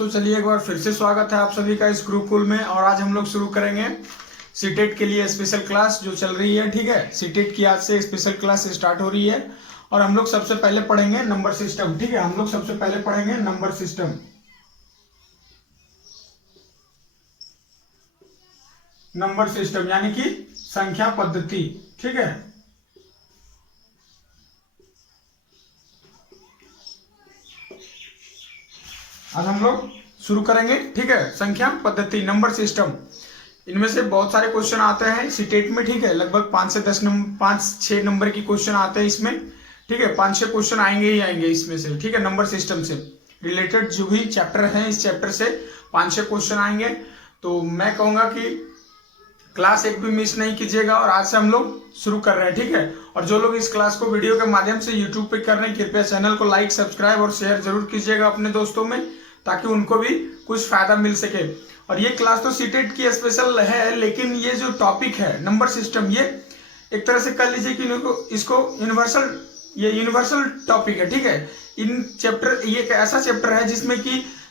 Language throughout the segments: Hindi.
दोस्तों चलिए एक बार फिर से स्वागत है आप सभी का इस गुरुकुल में। और आज हम लोग शुरू करेंगे सीटेट के लिए स्पेशल क्लास जो चल रही है। ठीक है, सीटेट की आज से स्पेशल क्लास स्टार्ट हो रही है और हम लोग सबसे पहले पढ़ेंगे नंबर सिस्टम। ठीक है, हम लोग सबसे पहले पढ़ेंगे नंबर सिस्टम। नंबर सिस्टम यानी कि संख्या पद्धति। ठीक है, आज हम लोग शुरू करेंगे। ठीक है, संख्या पद्धति नंबर सिस्टम। इनमें से बहुत सारे क्वेश्चन आते हैं सीटेट में। ठीक है, लगभग 5 से 10 नंबर 5-6 नंबर की क्वेश्चन आते हैं इसमें। ठीक है, 5-6 क्वेश्चन आएंगे ही आएंगे इसमें से। ठीक है, नंबर सिस्टम से रिलेटेड जो भी चैप्टर है इस चैप्टर से 5-6 क्वेश्चन आएंगे। तो मैं कहूंगा कि क्लास एक भी मिस नहीं कीजिएगा और आज से हम लोग शुरू कर रहे हैं। ठीक है, और जो लोग इस क्लास को वीडियो के माध्यम से यूट्यूब पे कर रहे हैं कृपया चैनल को लाइक सब्सक्राइब और शेयर जरूर कीजिएगा अपने दोस्तों में, ताकि उनको भी कुछ फायदा मिल सके। और ये क्लास तो सीटेट की स्पेशल है, लेकिन ये जो टॉपिक है नंबर सिस्टम ये एक तरह से कर लीजिए कि इसको यूनिवर्सल टॉपिक है। ठीक है, इन चैप्टर ये एक ऐसा चैप्टर है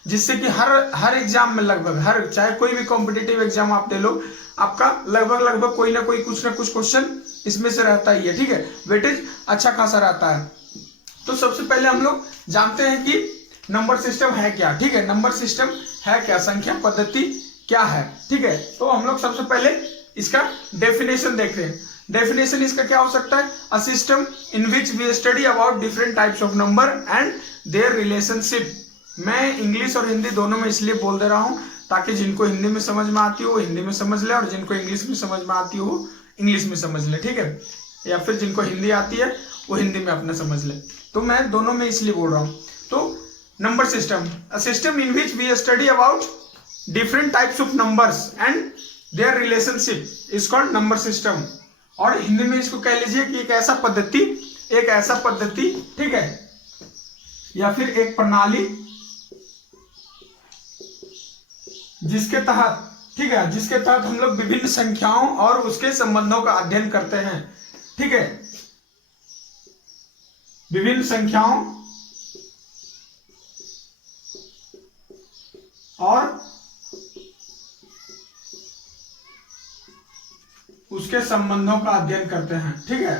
जिससे कि हर एग्जाम में लगभग चाहे कोई भी कॉम्पिटिटिव एग्जाम आप दे लो, आपका लगभग कोई ना कोई कुछ ना कुछ क्वेश्चन इसमें से रहता ही है। ठीक है, वेटेज अच्छा खासा रहता है। तो सबसे पहले हम लोग जानते हैं कि नंबर सिस्टम है क्या। ठीक है, नंबर सिस्टम है क्या, संख्या पद्धति क्या है। ठीक है, तो हम लोग सबसे पहले इसका डेफिनेशन देखते हैं। डेफिनेशन इसका क्या हो सकता है, a system in which we study about different types of number and their relationship. मैं इंग्लिश और हिंदी दोनों में इसलिए बोल दे रहा हूं ताकि जिनको हिंदी में समझ में आती हो वो हिंदी में समझ ले और जिनको इंग्लिश में समझ में आती हो इंग्लिश में समझ ले। ठीक है, या फिर जिनको हिंदी आती है वो हिंदी में अपना समझ ले। तो मैं दोनों में इसलिए बोल रहा हूं। तो number system, a system in which we study about different types of numbers and their relationship is called number system. और हिंदी में इसको कह लीजिए कि एक ऐसा पद्धति ठीक है, या फिर एक प्रणाली जिसके तहत हम लोग विभिन्न संख्याओं और उसके संबंधों का अध्ययन करते हैं। ठीक है, विभिन्न संख्याओं और उसके संबंधों का अध्ययन करते हैं। ठीक है,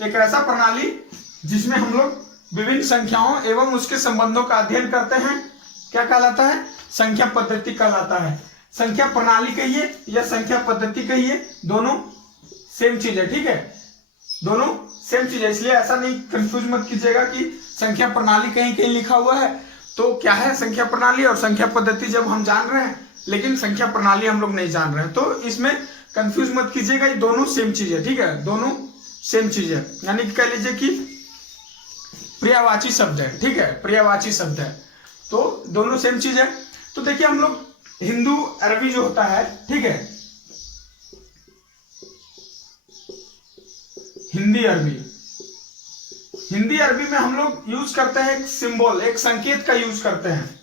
एक ऐसा प्रणाली जिसमें हम लोग विभिन्न संख्याओं एवं उसके संबंधों का अध्ययन करते हैं, क्या कहलाता है, संख्या पद्धति कहलाता है। संख्या प्रणाली कहिए या संख्या पद्धति कहिए, दोनों सेम चीज है। ठीक है, दोनों सेम चीज है, इसलिए ऐसा नहीं कंफ्यूज मत कीजिएगा कि संख्या प्रणाली कहीं कहीं लिखा हुआ है तो क्या है संख्या प्रणाली और संख्या पद्धति जब हम जान रहे हैं लेकिन संख्या प्रणाली हम लोग नहीं जान रहे हैं, तो इसमें कंफ्यूज मत कीजिएगा, ये दोनों सेम चीज है। ठीक है, दोनों सेम चीज है, यानी कि कह लीजिए कि पर्यायवाची शब्द है। ठीक है, पर्यायवाची शब्द है, तो दोनों सेम चीज है। तो देखिए हम लोग हिंदू अरबी जो होता है, ठीक है, हिंदी अरबी में हम लोग यूज करते हैं एक सिंबल, एक संकेत का यूज करते हैं।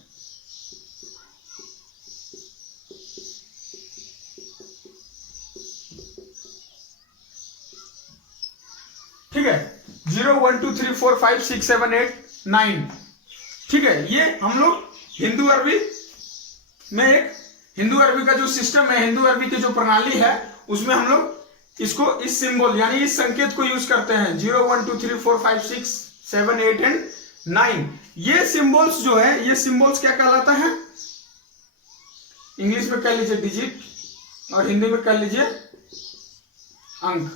ठीक है, 0 1 2 3 4 5 6 7 8 9। ठीक है, ये हम लोग हिंदू अरबी का जो सिस्टम है, हिंदू अरबी की जो प्रणाली है उसमें हम लोग इसको इस सिंबल यानी इस संकेत को यूज करते हैं। 0 1 2 3 4 5 6 7 8 एंड 9। ये सिंबल्स जो है, ये सिंबल्स क्या कहलाता है, इंग्लिश में कह लीजिए डिजिट और हिंदी में कह लीजिए अंक।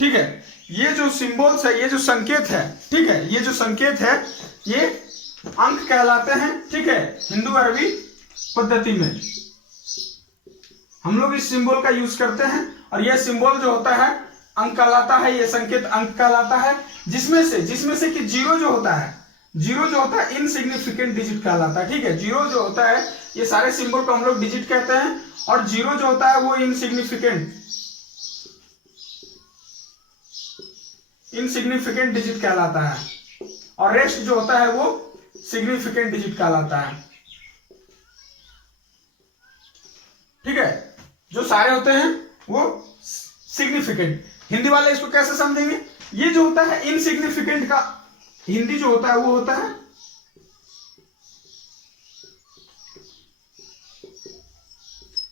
ठीक है, ये जो सिंबल्स है, ये जो संकेत है, ठीक है, ये जो संकेत है ये अंक कहलाते हैं। ठीक है, हिंदू अरबी पद्धति में हम लोग इस सिंबल का यूज करते हैं और यह सिंबल जो होता है अंक कहलाता है, यह संकेत अंक कहलाता है, जिसमें से कि जीरो जो होता है इनसिग्निफिकेंट डिजिट कहलाता है। ठीक है, जीरो जो होता है, ये सारे सिंबल को हम लोग डिजिट कहते हैं और जीरो जो होता है वो इनसिग्निफिकेंट डिजिट कहलाता है और रेस्ट जो होता है वो सिग्निफिकेंट डिजिट कहलाता है। ठीक है, जो सारे होते हैं वो सिग्निफिकेंट। हिंदी वाले इसको कैसे समझेंगे, ये जो होता है इनसिग्निफिकेंट का हिंदी जो होता है वो होता है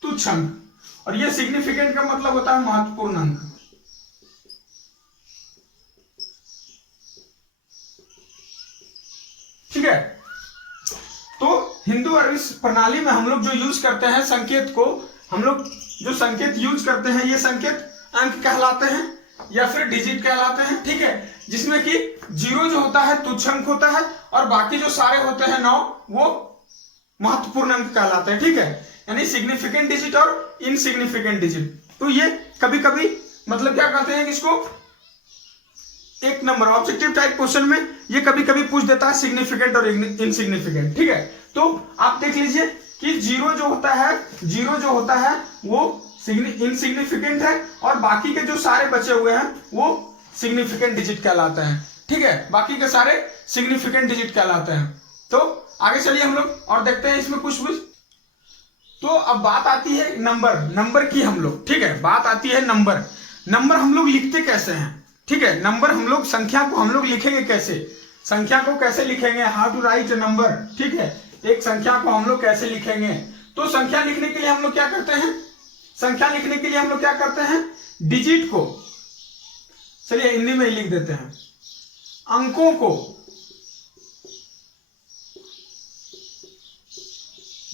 तुच्छ अंक, और ये सिग्निफिकेंट का मतलब होता है महत्वपूर्ण अंक। ठीक है, तो हिंदू और इस प्रणाली में हम लोग जो यूज करते हैं संकेत को, हम लोग जो संकेत यूज करते हैं ये संकेत अंक कहलाते हैं या फिर डिजिट कहलाते हैं। ठीक है, जिसमें कि 0 जो होता है तुच्छ अंक होता है और बाकी जो सारे होते हैं 9 वो महत्वपूर्ण अंक कहलाते हैं। ठीक है, यानी सिग्निफिकेंट डिजिट और इनसिग्निफिकेंट डिजिट। तो ये कभी कभी मतलब क्या कहते हैं कि इसको एक नंबर ऑब्जेक्टिव टाइप क्वेश्चन में ये कभी कभी पूछ देता है सिग्निफिकेंट और इनसिग्निफिकेंट। ठीक है, तो आप देख लीजिए कि 0 जो होता है वो इनसिग्निफिकेंट है और बाकी के जो सारे बचे हुए हैं वो सिग्निफिकेंट डिजिट कहलाते हैं। ठीक है, बाकी के सारे सिग्निफिकेंट डिजिट कहलाते हैं। तो आगे चलिए हम लोग और देखते हैं इसमें कुछ। तो अब बात आती है नंबर की हम लोग। ठीक है, बात आती है नंबर हम लोग लिखते कैसे हैं। ठीक है, नंबर हम लोग संख्या को हम लोग लिखेंगे कैसे, संख्या को कैसे लिखेंगे, how to write a number. ठीक है, एक संख्या को हम लोग कैसे लिखेंगे। तो संख्या लिखने के लिए हम लोग क्या करते हैं, डिजिट को, चलिए हिंदी में ही लिख देते हैं, अंकों को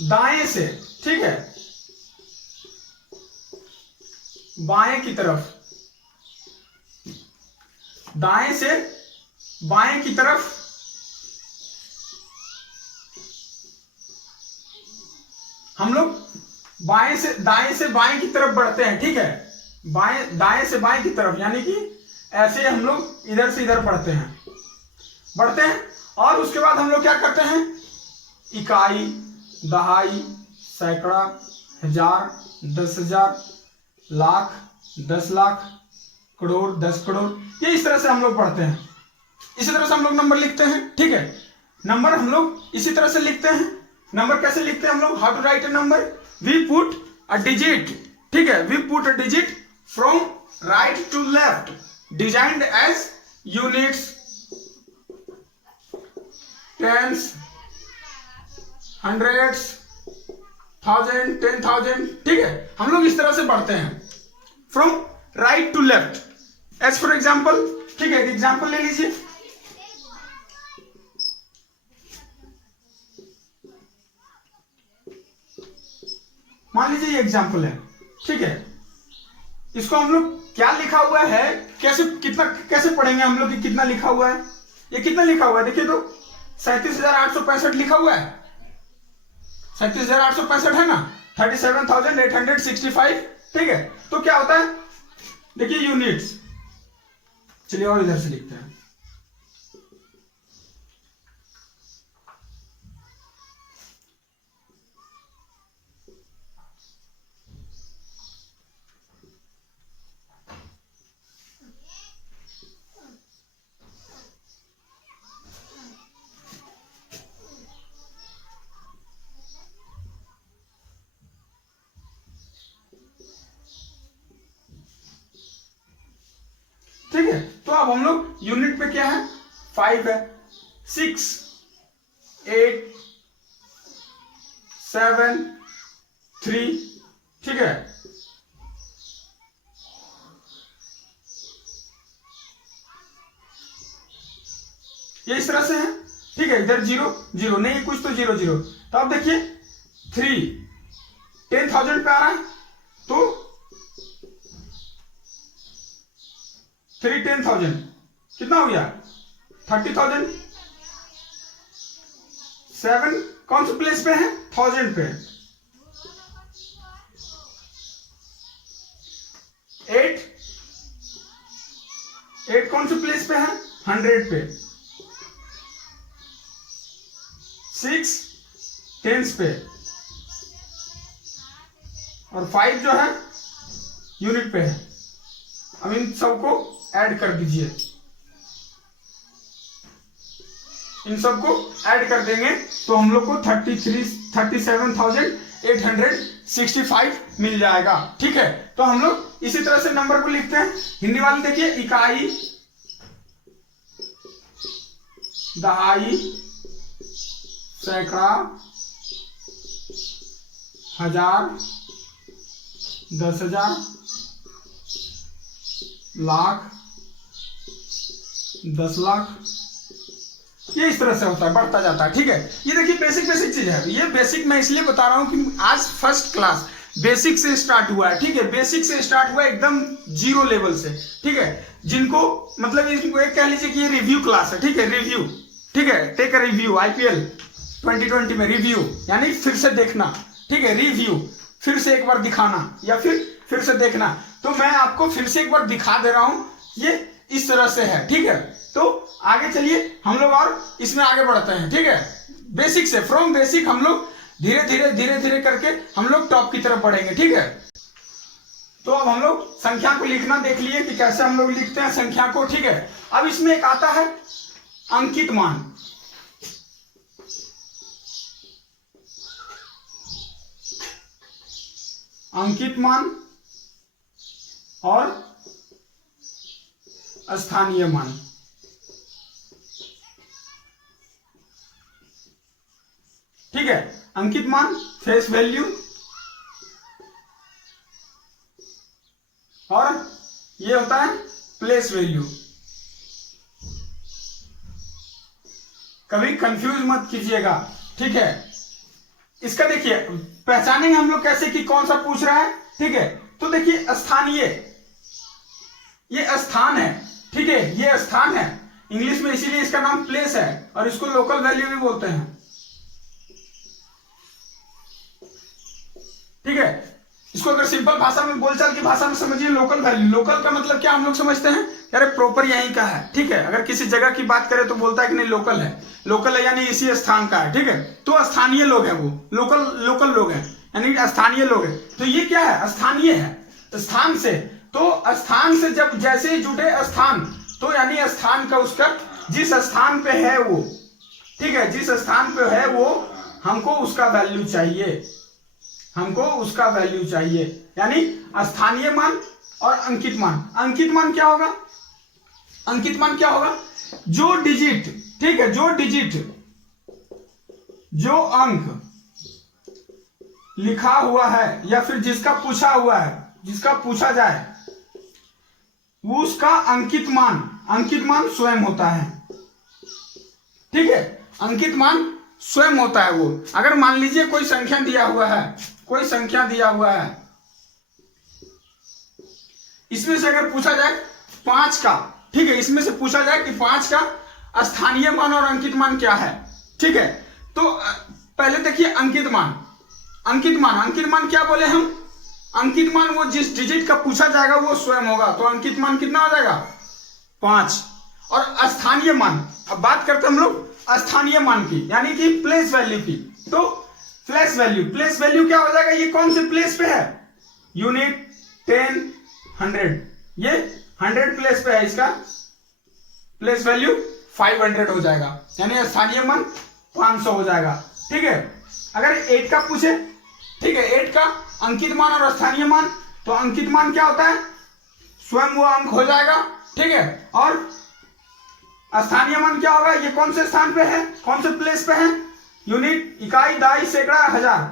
दाएं से, ठीक है, बाएं की तरफ, दाएं से बाएं की तरफ हम लोग दाएं से बाएं की तरफ बढ़ते हैं। ठीक है, दाएं से बाएं की तरफ, यानी कि ऐसे हम लोग इधर से इधर बढ़ते हैं और उसके बाद हम लोग क्या करते हैं, इकाई, दहाई, सैकड़ा, हजार, 10,000, लाख, 10 लाख, करोड़, 10 करोड़, ये इस तरह से हम लोग पढ़ते हैं। इसी तरह से हम लोग नंबर लिखते हैं। ठीक है, नंबर हम लोग इसी तरह से लिखते हैं। नंबर कैसे लिखते हैं हम लोग, how to write a number, we put a digit. ठीक है, we put a digit from right to left designed as units, tens, hundreds, 1000, 10,000। ठीक है, हम लोग इस तरह से बढ़ते हैं from right to left. As for example, ठीक है, एग्जाम्पल ले लीजिए, मान लीजिए ये एग्जाम्पल है। ठीक है, इसको हम लोग क्या लिखा हुआ है, कैसे पढ़ेंगे हम लोग कि कितना लिखा हुआ है, ये कितना लिखा हुआ है, देखिए तो 37,865 लिखा हुआ है, 37,865 है ना, 37,865। ठीक है, तो क्या होता है, देखिए यूनिट्स, चलिए और इधर से लिखते हैं, ठीक है। तो अब हम लोग यूनिट पे क्या है, 5 है, 6, 8, 7, 3, ठीक है, ये इस तरह से है। ठीक है, इधर 0 0 नहीं, कुछ तो 0 0। तो अब देखिए 3 10,000 पे आ रहा है, तो 3 10,000 कितना हो गया, 30,000। 7 कौन से प्लेस पे है, 1000 पे। 8 कौन से प्लेस पे है, 100 पे। 6 टेंस पे, और 5 जो है यूनिट पे है। अब इन सबको ऐड कर दीजिए, इन सबको ऐड कर देंगे तो हम लोग को 37,865 मिल जाएगा। ठीक है, तो हम लोग इसी तरह से नंबर को लिखते हैं। हिंदी वाले देखिए, इकाई, दहाई, सैकड़ा, हजार, 10,000, लाख, 10 लाख, ये इस तरह से होता है, बढ़ता जाता है। ठीक है, ये देखिए बेसिक चीज है। ये बेसिक मैं इसलिए बता रहा हूं कि आज फर्स्ट क्लास बेसिक से स्टार्ट हुआ है। ठीक है, बेसिक से स्टार्ट हुआ है, एकदम जीरो लेवल से। ठीक है, जिनको मतलब इसको एक कह लीजिए कि ये रिव्यू क्लास है। ठीक है, रिव्यू, ठीक है, टेक अ रिव्यू, IPL 2020 में रिव्यू यानी फिर से देखना। ठीक है, रिव्यू फिर से एक बार दिखाना या फिर से देखना। तो मैं आपको फिर से एक बार दिखा दे रहा हूं, ये इस तरह से है। ठीक है, तो आगे चलिए हम लोग और इसमें आगे बढ़ते हैं। ठीक है, बेसिक से, फ्रॉम बेसिक हम लोग धीरे धीरे करके हम लोग टॉप की तरफ बढ़ेंगे। ठीक है, तो अब हम लोग संख्या को लिखना देख लिए कि कैसे हम लोग लिखते हैं संख्या को। ठीक है, अब इसमें एक आता है अंकित मान। अंकित मान और स्थानीय मान। ठीक है, अंकित मान फेस वैल्यू और ये होता है प्लेस वैल्यू। कभी कंफ्यूज मत कीजिएगा। ठीक है, इसका देखिए पहचानेंगे हम लोग कैसे कि कौन सा पूछ रहा है। ठीक है, तो देखिए स्थानीय, ये स्थान है। ठीक है, ये स्थान है इंग्लिश में, इसीलिए इसका नाम प्लेस है और इसको लोकल वैल्यू भी बोलते हैं। ठीक है, इसको अगर सिंपल भाषा में, बोलचाल की भाषा में समझिए, लोकल वैल्यू। लोकल का मतलब क्या हम लोग समझते हैं, यार प्रॉपर यहीं का है। ठीक है, अगर किसी जगह की बात करें तो बोलता है कि नहीं लोकल है, लोकल है यानी इसी स्थान का है। ठीक है, तो स्थानीय लोग हैं, वो लोकल लोग हैं यानी स्थानीय लोग हैं। तो ये क्या है, स्थानीय है, स्थान से। तो स्थान से जब जैसे ही जुटे स्थान, तो यानी स्थान का उसका जिस स्थान पे है वो, ठीक है, जिस स्थान पे है वो, हमको उसका वैल्यू चाहिए, हमको उसका वैल्यू चाहिए। यानी स्थानीय मान और अंकित मान। अंकित मान क्या होगा, अंकित मान क्या होगा, जो डिजिट, ठीक है, जो डिजिट, जो अंक लिखा हुआ है या फिर जिसका पूछा हुआ है, जिसका पूछा जाए, वो उसका अंकित मान, अंकित मान स्वयं होता है। ठीक है, अंकित मान स्वयं होता है वो। अगर मान लीजिए कोई संख्या दिया हुआ है, कोई संख्या दिया हुआ है, इसमें से अगर पूछा जाए 5 का, ठीक है, इसमें से पूछा जाए कि 5 का स्थानीय मान और अंकित मान क्या है। ठीक है, तो पहले देखिए अंकित मान, अंकित मान, अंकित मान क्या बोले हम, अंकित मान वो जिस डिजिट का पूछा जाएगा वो स्वयं होगा। तो अंकित मान कितना हो जाएगा, 5। और स्थानीय मान, अब बात करते हैं हम लोग स्थानीय मान की, यानी कि प्लेस वैल्यू की। तो प्लेस वैल्यू, प्लेस वैल्यू क्या हो जाएगा, ये कौन से प्लेस पे है, यूनिट, 10, 100, ये 100 प्लेस पे है, इसका प्लेस वैल्यू 500 हो जाएगा, यानी स्थानीय मान 500 हो जाएगा। ठीक है, अगर 8 का पूछे, ठीक है, 8 का अंकित मान और स्थानीय मान, तो अंकित मान क्या होता है, स्वयं वो अंक हो जाएगा। ठीक है, और स्थानीय मान क्या होगा, ये कौन से स्थान पे है, कौन से प्लेस पे है, यूनिट, इकाई, दहाई, सैकड़ा, हजार।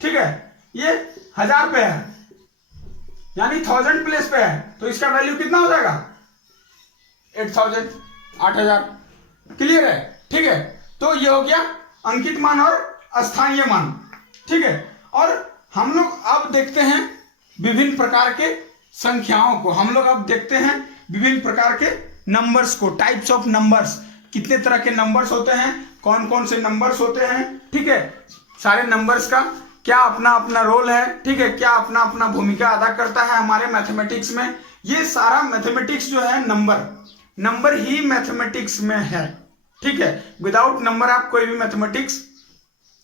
ठीक है, ये 1000 पे है, यानी 1000 प्लेस पे है, तो इसका वैल्यू कितना हो जाएगा, 8000, 8000। क्लियर है। ठीक है, तो ये हो गया अंकित मान और स्थानीय मान। ठीक है, और हम लोग अब देखते हैं विभिन्न प्रकार के संख्याओं को, हम लोग अब देखते हैं विभिन्न प्रकार के नंबर्स को, टाइप्स ऑफ नंबर्स, कितने तरह के नंबर्स होते हैं, कौन कौन से नंबर्स होते हैं। ठीक है, सारे नंबर्स का क्या अपना अपना रोल है, ठीक है, क्या अपना अपना भूमिका अदा करता है हमारे मैथमेटिक्स में। ये सारा मैथमेटिक्स जो है, नंबर ही मैथमेटिक्स में है। ठीक है, विदाउट नंबर आप कोई भी मैथमेटिक्स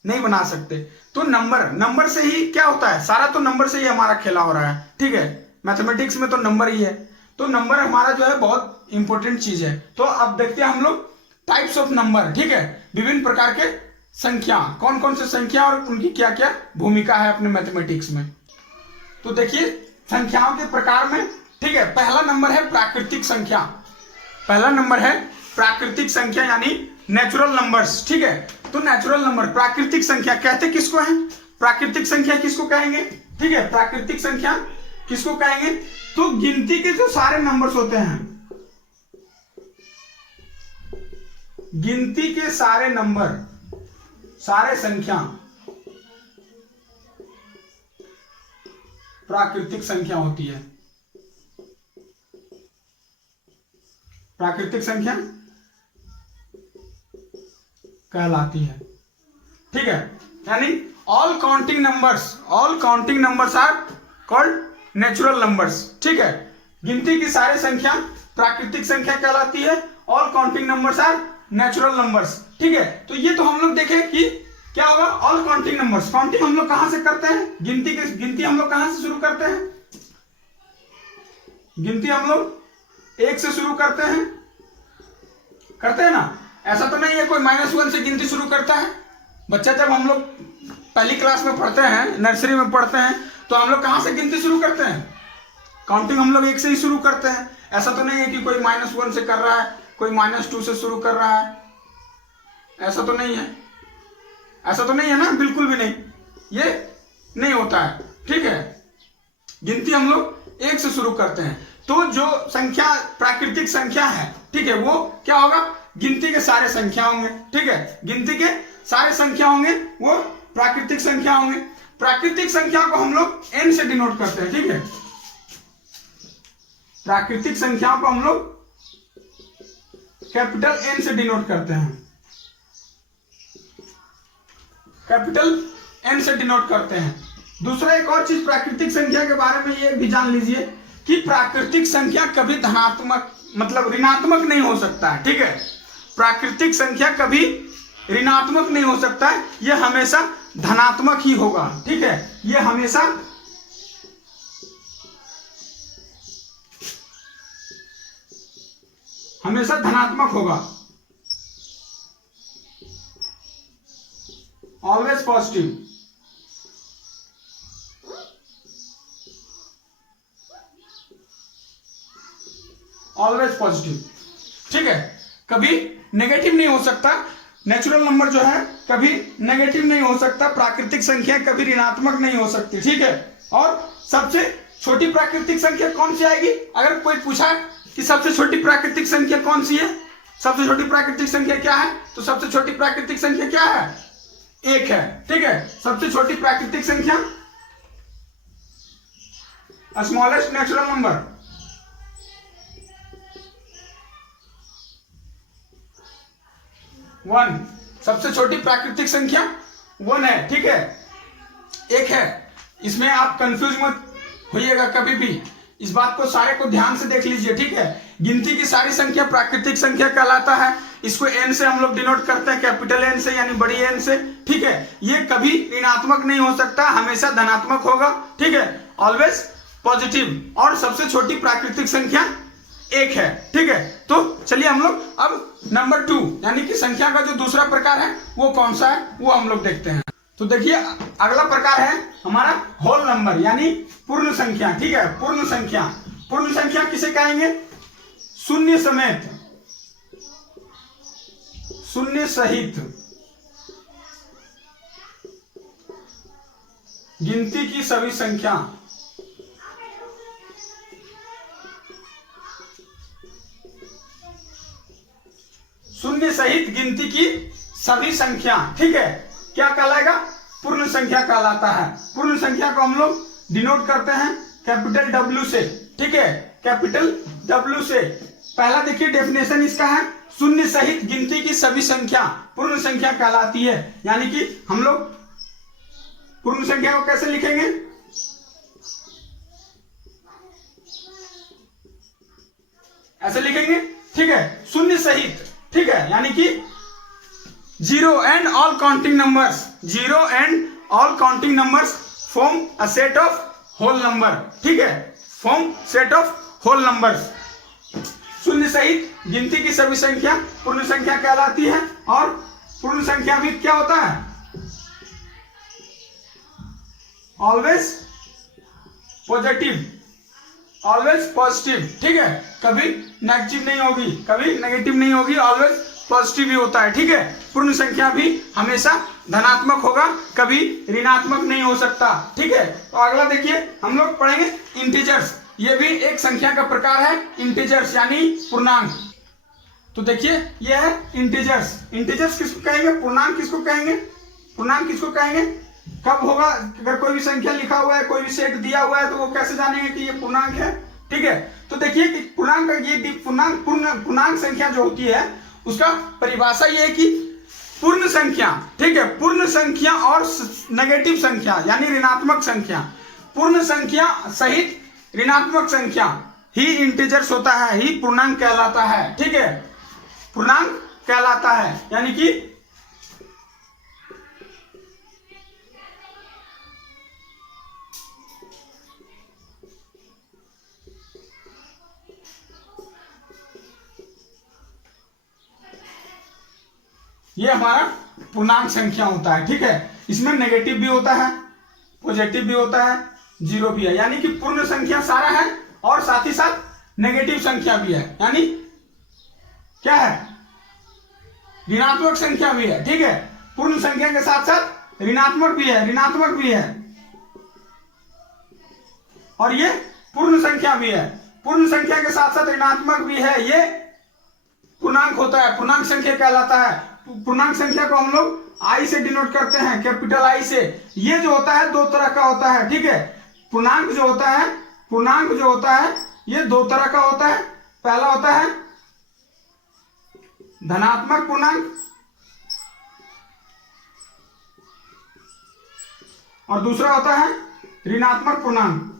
नहीं बना सकते। तो नंबर से ही क्या होता है, सारा तो नंबर से ही हमारा खेला हो रहा है। ठीक है, मैथमेटिक्स में तो नंबर ही है, तो नंबर हमारा जो है बहुत इंपॉर्टेंट चीज है। तो अब देखते हैं हम लोग टाइप्स ऑफ नंबर। ठीक है, विभिन्न प्रकार के संख्या, कौन कौन से संख्या और उनकी क्या क्या भूमिका है अपने मैथमेटिक्स में। तो देखिए संख्याओं के प्रकार में, ठीक है, पहला नंबर है प्राकृतिक संख्या। पहला नंबर है प्राकृतिक संख्या यानी नेचुरल नंबर्स, ठीक है। तो नेचुरल नंबर, प्राकृतिक संख्या कहते किसको है? प्राकृतिक संख्या किसको कहेंगे? ठीक है, प्राकृतिक संख्या किसको कहेंगे? तो गिनती के जो सारे नंबर्स होते हैं, गिनती के सारे नंबर, सारे संख्या प्राकृतिक संख्या होती है। प्राकृतिक संख्या कहलाती है, ठीक है। यानी all counting numbers are called natural numbers, ठीक है। गिनती की सारी संख्या प्राकृतिक संख्या कहलाती है, all counting numbers are natural numbers, ठीक है। तो ये तो हम लोग देखें कि क्या होगा, ऑल काउंटिंग नंबर्स। काउंटिंग हम लोग कहां से करते हैं? गिनती हम लोग कहां से शुरू करते हैं? गिनती हम लोग 1 से शुरू करते हैं ना। ऐसा तो नहीं है कोई -1 से गिनती शुरू करता है। बच्चा जब हम लोग पहली क्लास में पढ़ते हैं, नर्सरी में पढ़ते हैं, तो हम लोग कहां से गिनती शुरू करते हैं? काउंटिंग हम लोग 1 से ही शुरू करते हैं। ऐसा तो नहीं है कि कोई -1 से कर रहा है, कोई -2 से शुरू कर रहा है। ऐसा तो नहीं है ना, बिल्कुल भी नहीं, ये नहीं होता है, ठीक है। गिनती हम लोग 1 से शुरू करते हैं। तो जो संख्या प्राकृतिक संख्या है, ठीक है, वो क्या होगा? गिनती के सारे संख्या होंगे, ठीक है। गिनती के सारे संख्या होंगे वो प्राकृतिक संख्या होंगे। प्राकृतिक संख्या को हम लोग n से डिनोट करते हैं, ठीक है। प्राकृतिक संख्या को हम लोग कैपिटल N से डिनोट करते हैं, कैपिटल N से डिनोट करते हैं। दूसरा एक और चीज प्राकृतिक संख्या के बारे में ये भी जान लीजिए कि प्राकृतिक संख्या कभी धनात्मक मतलब ऋणात्मक नहीं हो सकता है, ठीक है। प्राकृतिक संख्या कभी ऋणात्मक नहीं हो सकता है, यह हमेशा धनात्मक ही होगा, ठीक है। यह हमेशा धनात्मक होगा, ऑलवेज पॉजिटिव। ऑलवेज पॉजिटिव, ठीक है। कभी नेगेटिव नहीं हो सकता। नेचुरल नंबर जो है कभी नेगेटिव नहीं हो सकता। प्राकृतिक संख्या कभी ऋणात्मक नहीं हो सकती, ठीक है। और सबसे छोटी प्राकृतिक संख्या कौन सी आएगी? अगर कोई पूछा कि सबसे छोटी प्राकृतिक संख्या कौन सी है, सबसे छोटी प्राकृतिक संख्या क्या है, तो सबसे छोटी प्राकृतिक संख्या क्या है? 1 है, ठीक है। सबसे छोटी प्राकृतिक संख्या स्मॉलेस्ट नेचुरल नंबर 1, सबसे छोटी प्राकृतिक संख्या 1 है, ठीक है, 1 है। इसमें आप कंफ्यूज मत होइएगा कभी भी, इस बात को सारे को ध्यान से देख लीजिए, ठीक है। गिनती की सारी संख्या प्राकृतिक संख्या कहलाता है। इसको n से हम लोग डिनोट करते हैं, कैपिटल N से यानी बड़ी N से, ठीक है। ये कभी ऋणात्मक नहीं हो सकता, हमेशा धनात्मक होगा, ठीक है, ऑलवेज पॉजिटिव। और सबसे छोटी प्राकृतिक संख्या 1 है, ठीक है। तो चलिए हम लोग अब नंबर 2 यानी कि संख्या का जो दूसरा प्रकार है वो कौन सा है वो हम लोग देखते हैं। तो देखिए अगला प्रकार है हमारा होल नंबर यानी पूर्ण संख्या, ठीक है। पूर्ण संख्या, पूर्ण संख्या किसे कहेंगे? शून्य समेत, शून्य सहित गिनती की सभी संख्या, शून्य सहित गिनती की सभी संख्या, ठीक है, क्या कहलाएगा? पूर्ण संख्या कहलाता है। पूर्ण संख्या को हम लोग डिनोट करते हैं कैपिटल W से, ठीक है, कैपिटल W से। पहला देखिए डेफिनेशन इसका है, शून्य सहित गिनती की सभी संख्या पूर्ण संख्या कहलाती है। यानी कि हम लोग पूर्ण संख्या को कैसे लिखेंगे? ऐसे लिखेंगे, ठीक है, शून्य सहित, ठीक है, यानी कि 0 and all counting numbers, 0 and all counting numbers form a set of whole number, ठीक है, form set of whole numbers। शून्य सहित गिनती की सभी संख्या पूर्ण संख्या कहलाती है। और पूर्ण संख्या भी क्या होता है? ऑलवेज पॉजिटिव, ऑलवेज पॉजिटिव, ठीक है, कभी नेगेटिव नहीं होगी, कभी नेगेटिव नहीं होगी, ऑलवेज पॉजिटिव भी होता है, ठीक है। पूर्ण संख्या भी हमेशा धनात्मक होगा, कभी ऋणात्मक नहीं हो सकता, ठीक है। तो अगला देखिए हम लोग पढ़ेंगे इंटीजर्स। ये भी एक संख्या का प्रकार है, इंटीजर्स यानी पूर्णांक। तो देखिए ये है इंटीजर्स। इंटीजर्स किसको कहेंगे? पूर्णांक किसको कहेंगे? पूर्णांक किसको कहेंगे? कब होगा? अगर कोई भी संख्या लिखा हुआ है, कोई भी सेट दिया हुआ है, तो वो कैसे जानेंगे कि ये पूर्णांक है, ठीक है। तो देखिए कि पूर्णांक, ये पूर्णांक संख्या जो होती है उसका परिभाषा ये है कि पूर्ण संख्या, ठीक है, पूर्ण संख्या और नेगेटिव संख्या यानी ऋणात्मक संख्या, पूर्ण संख्या सहित ऋणात्मक संख्या ही इंटीजर्स होता है, ही पूर्णांक कहलाता है, ठीक है, पूर्णांक कहलाता है। यानी कि ये हमारा पूर्णांक संख्या होता है, ठीक है। इसमें नेगेटिव भी होता है, पॉजिटिव भी होता है, जीरो भी है। यानी कि पूर्ण संख्या सारा है और साथ ही साथ नेगेटिव संख्या भी है, यानी क्या है? ऋणात्मक संख्या भी है, ठीक है। पूर्ण संख्या के साथ साथ ऋणात्मक भी है, ऋणात्मक भी है, और ये पूर्ण संख्या भी है। पूर्ण संख्या के साथ साथ ऋणात्मक भी है, ये पूर्णांक होता है, पूर्णांक संख्या कहलाता है। पूर्णांक संख्या को हम लोग आई से डिनोट करते हैं, कैपिटल आई से। ये जो होता है दो तरह का होता है, ठीक है। पूर्णांक जो होता है, पूर्णांक जो होता है ये दो तरह का होता है। पहला होता है धनात्मक पूर्णांक और दूसरा होता है ऋणात्मक पूर्णांक।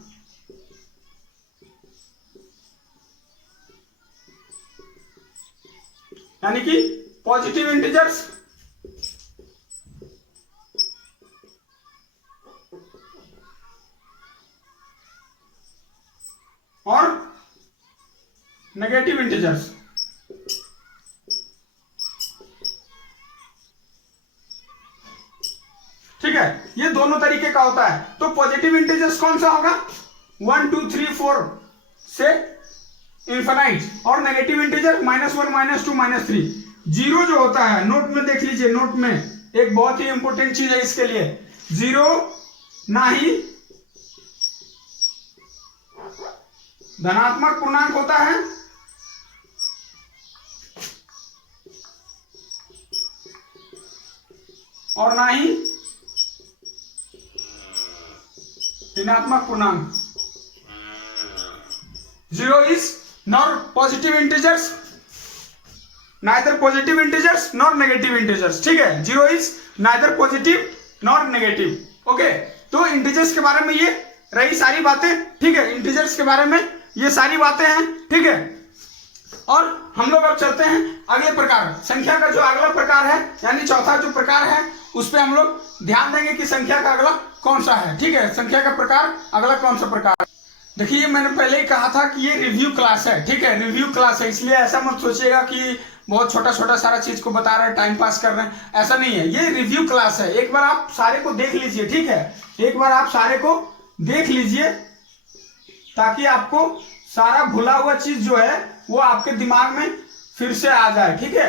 यानी कि पॉजिटिव इंटीजर्स और नेगेटिव इंटीजर्स। ठीक है, ये दोनों तरीके का होता है। तो पॉजिटिव इंटीजर्स कौन सा होगा? 1 2 3 4 से इन्फिनाइट, और नेगेटिव इंटीजर -1 -2 -3। जीरो जो होता है, नोट में देख लीजिए, नोट में एक बहुत ही इंपॉर्टेंट चीज है इसके लिए, जीरो ना ही धनात्मक पूर्णांक होता है और ना ही ऋणात्मक पूर्णांक। Zero is nor positive integers, neither positive integers nor negative integers, ठीक है। Zero is neither positive nor negative. Okay, तो इंटीजर्स के बारे में ये रही सारी बातें, ठीक है। इंटीजर्स के बारे में ये सारी बातें हैं, ठीक है। और हम लोग अब चलते हैं अगले प्रकार, संख्या का जो अगला प्रकार है, यानी चौथा जो प्रकार है, उस पर हम लोग ध्यान देंगे कि संख्या का अगला कौन सा है, ठीक है। संख्या का प्रकार अगला कौन सा प्रकार। देखिए मैंने पहले ही कहा था कि ये रिव्यू क्लास है, ठीक है, रिव्यू क्लास है, इसलिए ऐसा मत सोचिएगा कि बहुत छोटा छोटा सारा चीज को बता रहे हैं, टाइम पास कर रहे हैं, ऐसा नहीं है। ये रिव्यू क्लास है, एक बार आप सारे को देख लीजिए, ठीक है, एक बार आप सारे को देख लीजिए ताकि आपको सारा भुला हुआ चीज जो है वो आपके दिमाग में फिर से आ जाए, ठीक है।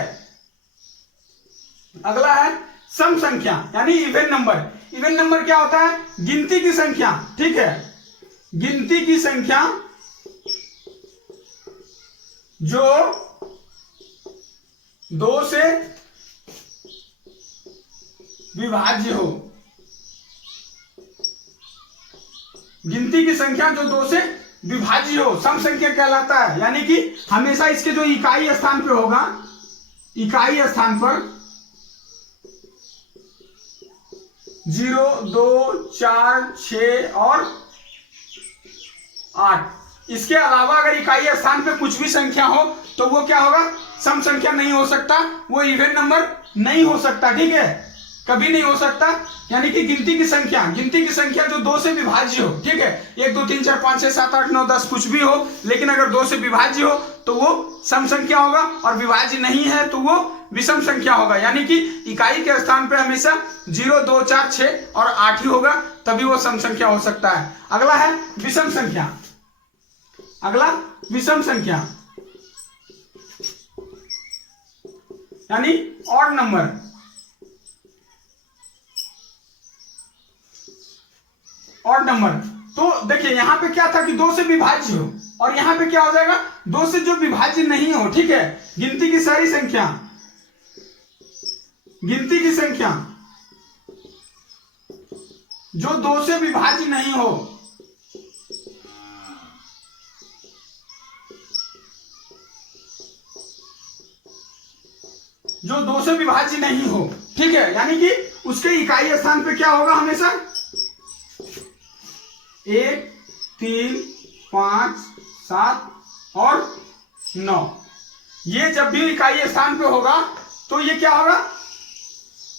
अगला है सम संख्या यानी इवन नंबर। इवन नंबर क्या होता है? गिनती की संख्या, ठीक है, गिनती की संख्या जो 2 से विभाज्य हो, गिनती की संख्या जो 2 से विभाज्य हो, सम संख्या कहलाता है। यानी कि हमेशा इसके जो इकाई स्थान पे होगा, इकाई स्थान पर 0 2 4 6 और 8, इसके अलावा अगर इकाई स्थान पे कुछ भी संख्या हो तो वो क्या होगा? सम संख्या नहीं हो सकता, वो इवन नंबर नहीं हो सकता, ठीक है, कभी नहीं हो सकता। यानी कि गिनती की संख्या जो 2 से विभाज्य हो, ठीक है, 1 2 3 4 5 6 7 8 9 10 कुछ भी हो, लेकिन अगर 2 से विभाज्य हो तो वो सम संख्या होगा, और विभाज्य नहीं है तो वो विषम संख्या होगा। यानी कि इकाई के स्थान पे हमेशा 0 2 4 6 और 8 ही होगा, तभी वो सम संख्या हो सकता है। अगला है विषम संख्या। अगला विषम संख्या, यानी ऑड नंबर। ऑड नंबर तो देखिए यहां पे क्या था कि 2 से विभाज्य हो, और यहां पे क्या हो जाएगा 2 से जो विभाज्य नहीं हो, ठीक है, गिनती की सारी संख्या, गिनती की संख्या जो 2 से विभाज्य नहीं हो, जो 2 से विभाज्य नहीं हो, ठीक है, यानी कि उसके इकाई स्थान पे क्या होगा हमेशा 1, 3, 5, 7 और 9। ये जब भी इकाई स्थान पे होगा तो ये क्या होगा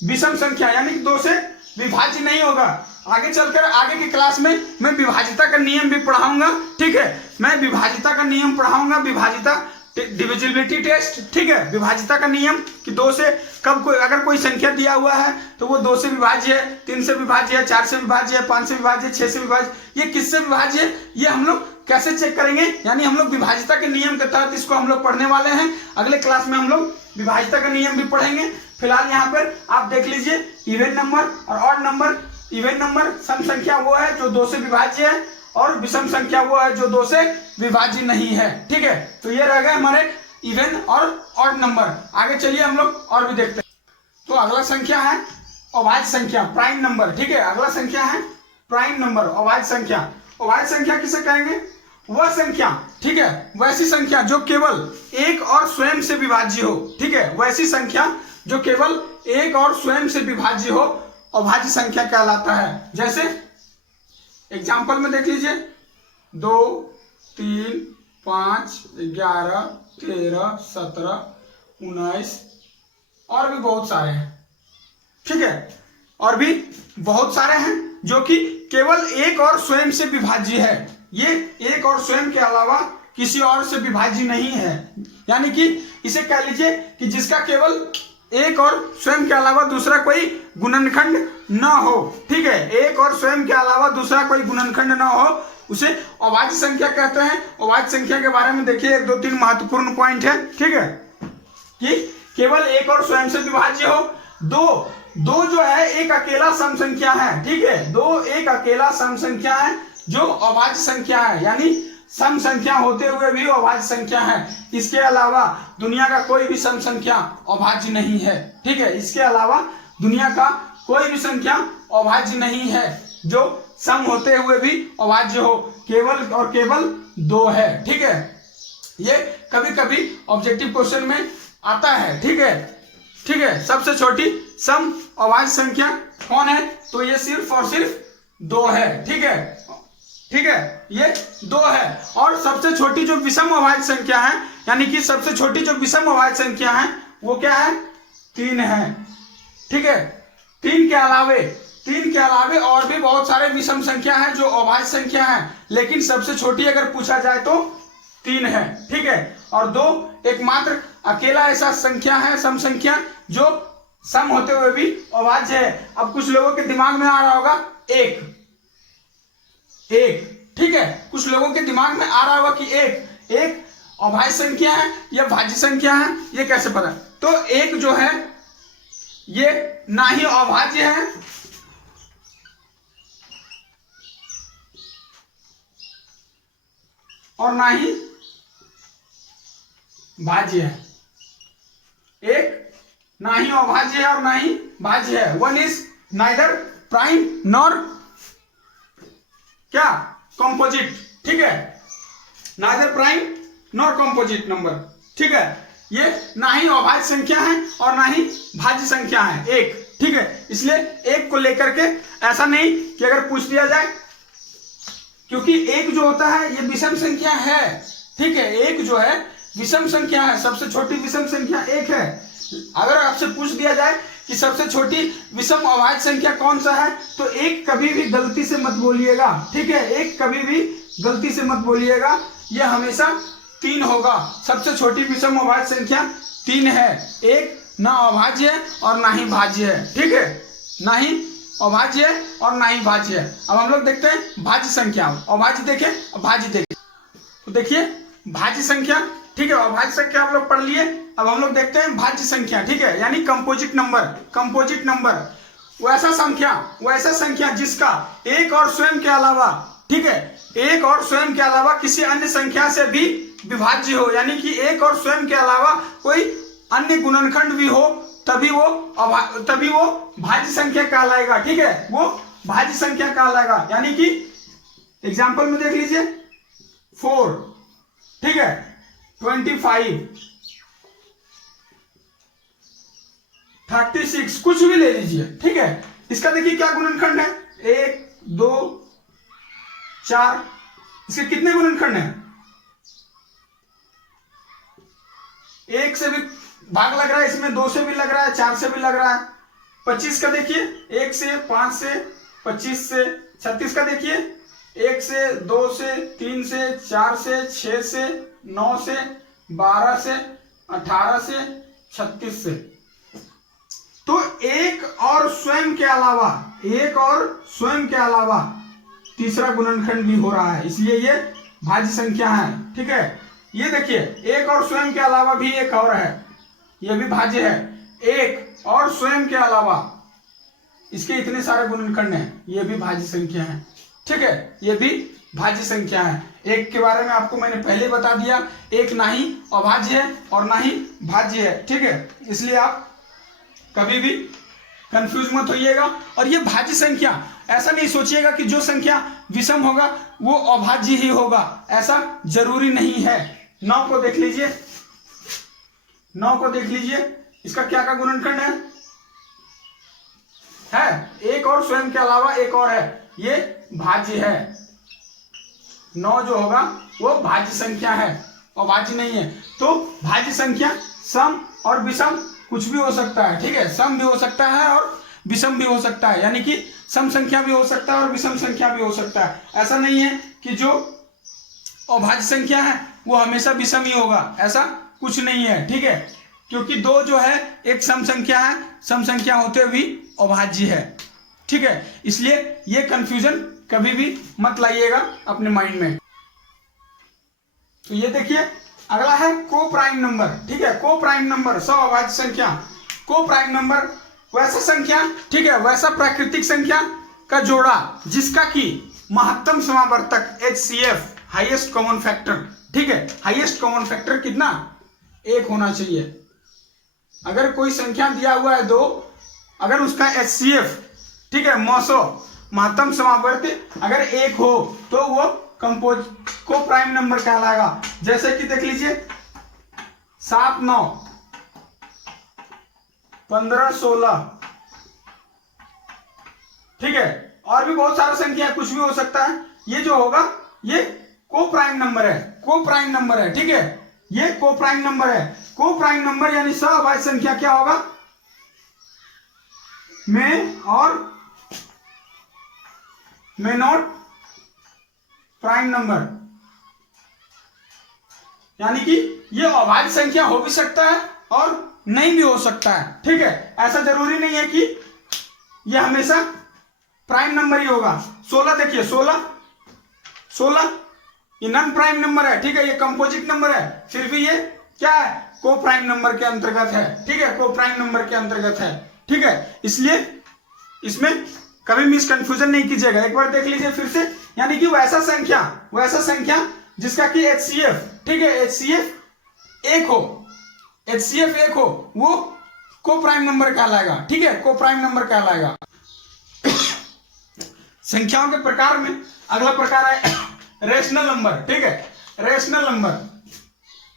विषम संख्या, यानी कि 2 से विभाज्य नहीं होगा। आगे चलकर आगे की क्लास में मैं विभाज्यता का नियम भी पढ़ाऊंगा, ठीक है, मैं विभाज्यता का नियम पढ़ाऊंगा, विभाज्यता डिविजिबिलिटी टेस्ट, ठीक है, विभाज्यता का नियम कि 2 से कब कोई अगर कोई संख्या दिया हुआ है तो वो 2 से विभाज्य है, 3 से विभाज्य है, 4 से विभाज्य है, 5 से विभाज्य है, 6 से विभाज्य, ये किससे विभाज्य है ये हम लोग कैसे चेक करेंगे, यानी हम लोग विभाज्यता के नियम के तहत इसको हम लोग पढ़ने वाले हैं। अगले क्लास में हम लोग विभाज्यता का नियम भी पढ़ेंगे। फिलहाल यहाँ पर आप देख लीजिए इवन नंबर और ऑड नंबर। इवन नंबर सम संख्या वो है जो 2 से विभाज्य है, और विषम संख्या वो है जो 2 से विभाज्य नहीं है, ठीक है। तो ये रह गए हमारे इवन और ऑड नंबर। आगे चलिए हम लोग और भी देखते हैं। तो अगला संख्या है अभाज्य संख्या, प्राइम नंबर, ठीक है। अगला संख्या है प्राइम नंबर, अभाज्य संख्या। अभाज्य संख्या किसे कहेंगे, वह संख्या, ठीक है, वैसी संख्या जो केवल एक और स्वयं से विभाज्य हो, ठीक है, वैसी संख्या जो केवल एक और स्वयं से विभाज्य हो अभाज्य संख्या कहलाता है। जैसे एग्जाम्पल में देख लीजिए 2, 3, 5, 11, 13, 17, 19 और भी बहुत सारे हैं, ठीक है, और भी बहुत सारे हैं जो कि केवल एक और स्वयं से विभाज्य है। ये एक और स्वयं के अलावा किसी और से विभाज्य नहीं है, यानी कि इसे कह लीजिए कि जिसका केवल एक और स्वयं के अलावा दूसरा कोई गुणनखंड न हो, ठीक है, एक और स्वयं के अलावा दूसरा कोई गुणनखंड न हो, उसे अभाज्य संख्या कहते हैं। अभाज्य संख्या के बारे में देखिए 1, 2, 3 महत्वपूर्ण पॉइंट है, ठीक है, कि केवल एक और स्वयं से विभाज्य हो। दो जो है एक अकेला सम संख्या है, ठीक है, 2 एक अकेला सम संख्या है जो अभाज्य संख्या है, यानी सम संख्या होते हुए भी अभाज्य संख्या है। इसके अलावा दुनिया का कोई भी सम संख्या अभाज्य नहीं है, ठीक है, इसके अलावा दुनिया का कोई भी संख्या अभाज्य नहीं है जो सम होते हुए भी अभाज्य हो, केवल और केवल 2 है, ठीक है। ये कभी कभी ऑब्जेक्टिव क्वेश्चन में आता है, ठीक है, ठीक है। सबसे छोटी सम अभाज्य संख्या कौन है, तो ये सिर्फ और सिर्फ 2 है, ठीक है, ठीक है, ये 2 है। और सबसे छोटी जो विषम अभाज्य संख्या है, यानी कि सबसे छोटी जो विषम अभाज्य संख्या है वो क्या है 3 है, ठीक है। 3 के अलावे और भी बहुत सारे विषम संख्या है जो अभाज्य संख्या है, लेकिन सबसे छोटी अगर पूछा जाए तो 3 है, ठीक है। और 2 एकमात्र अकेला ऐसा संख्या है सम संख्या जो सम होते हुए भी अभाज्य है। अब कुछ लोगों के दिमाग में आ रहा होगा एक, ठीक है, कुछ लोगों के दिमाग में आ रहा होगा कि एक अभाज्य संख्या है या भाज्य संख्या है, ये कैसे पता। तो एक जो है ये ना ही अभाज्य है और ना ही भाज्य है। एक ना ही अभाज्य है और ना ही भाज्य है। One is neither prime nor क्या कंपोजिट, ठीक है, neither prime nor composite number, ठीक है। ये ना ही अभाज्य संख्या है और ना ही भाज्य संख्या है एक, ठीक है। इसलिए एक को लेकर के ऐसा नहीं कि अगर पूछ दिया जाए, क्योंकि एक जो होता है ये विषम संख्या है, ठीक है, एक जो है विषम संख्या है, सबसे छोटी विषम संख्या एक है। अगर आपसे पूछ दिया जाए कि सबसे छोटी विषम अभाज्य संख्या कौन सा है, तो एक कभी भी गलती से मत बोलिएगा, ठीक है, एक कभी भी गलती से मत बोलिएगा, यह हमेशा 3 होगा। सबसे छोटी विषम अभाज्य संख्या 3 है, एक ना अभाज्य है और ना ही भाज्य है, ठीक है, ना ही अभाज्य है और ना ही भाज्य है। अब हम लोग देखते हैं भाज्य संख्या। अभाज्य देखें, भाज्य देखें, तो देखिए भाज्य संख्या ठीक है, अभाज्य संख्या हम लोग पढ़ लिए। अब हम लोग देखते हैं भाज्य संख्या, ठीक है, यानी कंपोजिट नंबर। कंपोजिट नंबर वैसा संख्या जिसका एक और स्वयं के अलावा, ठीक है, एक और स्वयं के अलावा किसी अन्य संख्या से भी विभाज्य हो, यानी कि एक और स्वयं के अलावा कोई अन्य गुणनखंड भी हो, तभी वो भाज्य संख्या कहलाएगा। ठीक है, वो भाज्य संख्या कहलाएगा। यानी कि एग्जाम्पल में देख लीजिए 4, ठीक है, 25, 36, कुछ भी ले लीजिए, ठीक है। इसका देखिए क्या गुणनखंड है, 1, 2, 4, इसके कितने गुणनखंड है? 1 से भी भाग लग रहा है, इसमें 2 से भी लग रहा है, 4 से भी लग रहा है। 25 का देखिए 1 से, 5 से, 25 से। 36 का देखिए 1 से, 2 से, 3 से, 4 से, 6 से, 9 से, 12 से, 18 से, 36 से। तो एक और स्वयं के अलावा तीसरा गुणनखंड भी हो रहा है, इसलिए ये भाज्य संख्या है। ठीक है, ये देखिए एक और स्वयं के अलावा भी एक और है, ये भी भाज्य है। एक और स्वयं के अलावा इसके इतने सारे गुणनखंड हैं, ये भी भाज्य संख्या है। ठीक है, ये भी भाज्य संख्या है। एक के बारे में आपको मैंने पहले बता दिया, एक ना ही अभाज्य है और ना ही भाज्य है। ठीक है, इसलिए आप कभी भी कंफ्यूज मत होइएगा। और ये भाज्य संख्या, ऐसा नहीं सोचिएगा कि जो संख्या विषम होगा वो अभाज्य ही होगा, ऐसा जरूरी नहीं है। 9 को देख लीजिए, 9 को देख लीजिए, इसका क्या का गुणनखंड है एक और स्वयं के अलावा एक और है, ये भाज्य है। 9 जो होगा वो भाज्य संख्या है, अभाज्य नहीं है। तो भाज्य संख्या सम और विषम कुछ भी हो सकता है। ठीक है, सम भी हो सकता है और विषम भी हो सकता है, यानी कि सम संख्या भी हो सकता है और विषम संख्या भी हो सकता है। ऐसा नहीं है कि जो अभाज्य संख्या है वो हमेशा विषम ही होगा, ऐसा कुछ नहीं है। ठीक है, क्योंकि 2 जो है एक सम संख्या है, सम संख्या होते हुए भी अभाज्य है। ठीक है, इसलिए ये कंफ्यूजन कभी भी मत लाइएगा अपने माइंड में। तो ये देखिए अगला है को प्राइम नंबर। ठीक है, को प्राइम नंबर, सअभाज्य संख्या। को प्राइम नंबर वैसा संख्या, ठीक है, वैसा प्राकृतिक संख्या का जोड़ा जिसका कि महत्तम समावर्तक HCF, हाईएस्ट कॉमन फैक्टर, ठीक है, हाईएस्ट कॉमन फैक्टर कितना, 1 होना चाहिए। अगर कोई संख्या दिया हुआ है 2, अगर उसका HCF, ठीक है, महत्तम समावर्त अगर 1 हो तो वो को प्राइम नंबर कहलाएगा। जैसे कि देख लीजिए 7, 9, 15, 16, ठीक है, और भी बहुत सारा संख्या कुछ भी हो सकता है। ये जो होगा ये को प्राइम नंबर है, को प्राइम नंबर है। ठीक है, ये को प्राइम नंबर है। को प्राइम नंबर यानी सअभाज्य संख्या क्या होगा, में और में नॉट प्राइम नंबर, यानी कि ये अभाज्य संख्या हो भी सकता है और नहीं भी हो सकता है। ठीक है, ऐसा जरूरी नहीं है कि ये हमेशा प्राइम नंबर ही होगा। 16 देखिए, 16 ये नॉन प्राइम नंबर है। ठीक है, ये कंपोजिट नंबर है, फिर भी ये क्या है, को प्राइम नंबर के अंतर्गत है। ठीक है, को प्राइम नंबर के अंतर्गत है। ठीक है, इसलिए इसमें कभी मिस कंफ्यूजन नहीं कीजिएगा। एक बार देख लीजिए फिर से, यानी कि वैसा संख्या जिसका कि HCF, ठीक है, HCF 1 हो, HCF 1 हो, वो को प्राइम नंबर कहलाएगा। ठीक है, को प्राइम नंबर कहलाएगा। संख्याओं के प्रकार में अगला प्रकार है रेशनल नंबर। ठीक है, रेशनल नंबर,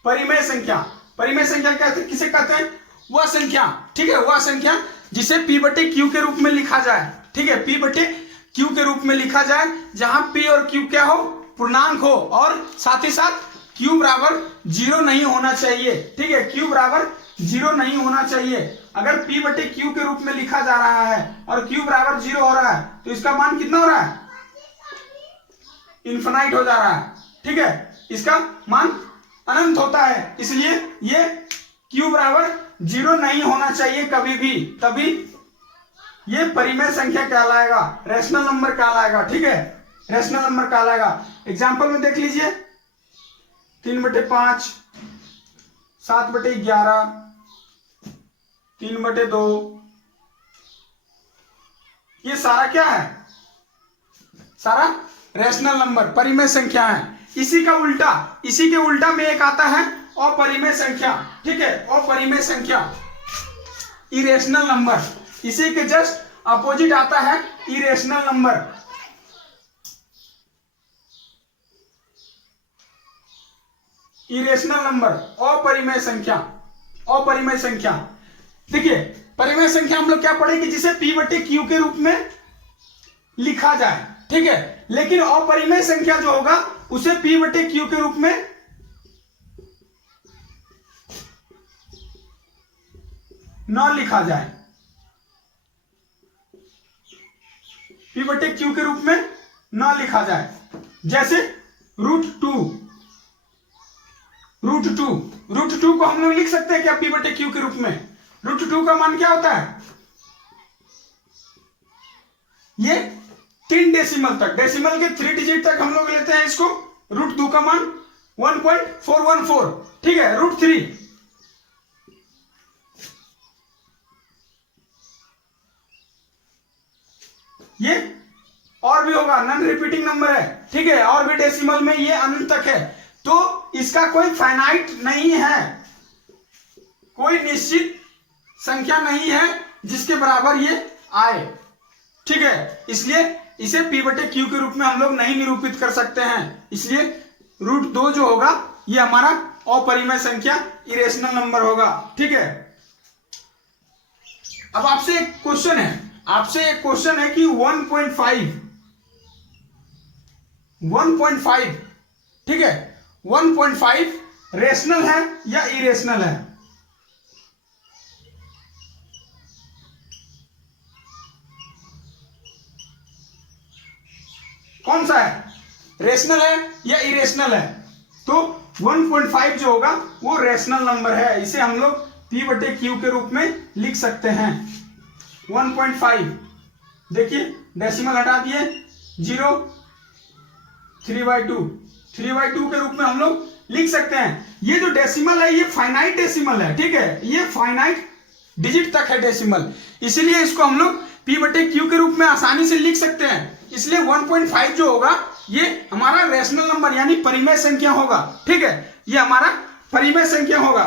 परिमेय संख्या। परिमेय संख्या किसे कहते हैं, वह संख्या, ठीक है, वह संख्या जिसे P/Q के रूप में लिखा जाए। ठीक है, P/Q के रूप में लिखा जाए, जहां P और Q क्या हो, पूर्णांक हो, और साथ ही साथ Q बराबर 0 नहीं होना चाहिए। ठीक है, Q बराबर 0 नहीं होना चाहिए। अगर P/Q के रूप में लिखा जा रहा है और Q बराबर 0 हो रहा है तो इसका मान कितना हो रहा है, इन्फिनाइट हो जा रहा है। ठीक है, इसका मान अनंत होता है, इसलिए ये Q बराबर 0 नहीं होना चाहिए कभी भी, तभी ये परिमेय संख्या कहलाएगा, रेशनल नंबर कहलाएगा। ठीक है, रेशनल नंबर कहलाएगा। एग्जाम्पल में देख लीजिए 3/5, 7/11, 3/2, ये सारा क्या है, सारा रेशनल नंबर, परिमेय संख्या है। इसी के उल्टा में एक आता है अपरिमेय संख्या, ठीक है, अपरिमेय संख्या, इरेशनल नंबर। इसी के जस्ट अपोजिट आता है इरेशनल नंबर। इरेशनल नंबर, अपरिमेय संख्या, अपरिमेय संख्या। देखिए परिमेय संख्या हम लोग क्या पढ़े कि जिसे P/Q के रूप में लिखा जाए, ठीक है, लेकिन अपरिमेय संख्या जो होगा उसे P/Q के रूप में न लिखा जाए, P/Q के रूप में न लिखा जाए। जैसे √2 को हम लोग लिख सकते हैं क्या P/Q के रूप में? √2 का मान क्या होता है? ये 3 डेसिमल तक, डेसिमल के 3 डिजिट तक हम लोग लेते हैं इसको। √2 का मान 1.414, ठीक है। √3 ये और भी होगा, नॉन रिपीटिंग नंबर है, ठीक है, और भी डेसिमल में ये अनंत तक है, तो इसका कोई फाइनाइट नहीं है, कोई निश्चित संख्या नहीं है जिसके बराबर ये आए, ठीक है। इसलिए इसे P/Q के रूप में हम लोग नहीं निरूपित कर सकते हैं। इसलिए √2 जो होगा ये हमारा अपरिमेय संख्या, इरेशनल नंबर होगा, ठीक है। अब आपसे एक क्वेश्चन है कि 1.5, ठीक है, 1.5 रेशनल है या इरेशनल है? कौन सा है, रेशनल है या इरेशनल है? तो 1.5 जो होगा वो रेशनल नंबर है, इसे हम लोग P/Q के रूप में लिख सकते हैं। 1.5, देखिए डेसिमल हटा दिए, 0, 3/2 के रूप में हम लोग लिख सकते हैं। ये जो डेसिमल है ये फाइनाइट डेसिमल है, ठीक है, ये फाइनाइट डिजिट तक है डेसिमल, इसीलिए इसको हम लोग P/Q के रूप में आसानी से लिख सकते हैं। इसलिए 1.5 जो होगा ये हमारा रेशनल नंबर यानी परिमेय संख्या होगा, ठीक है, ये हमारा परिमेय संख्या होगा।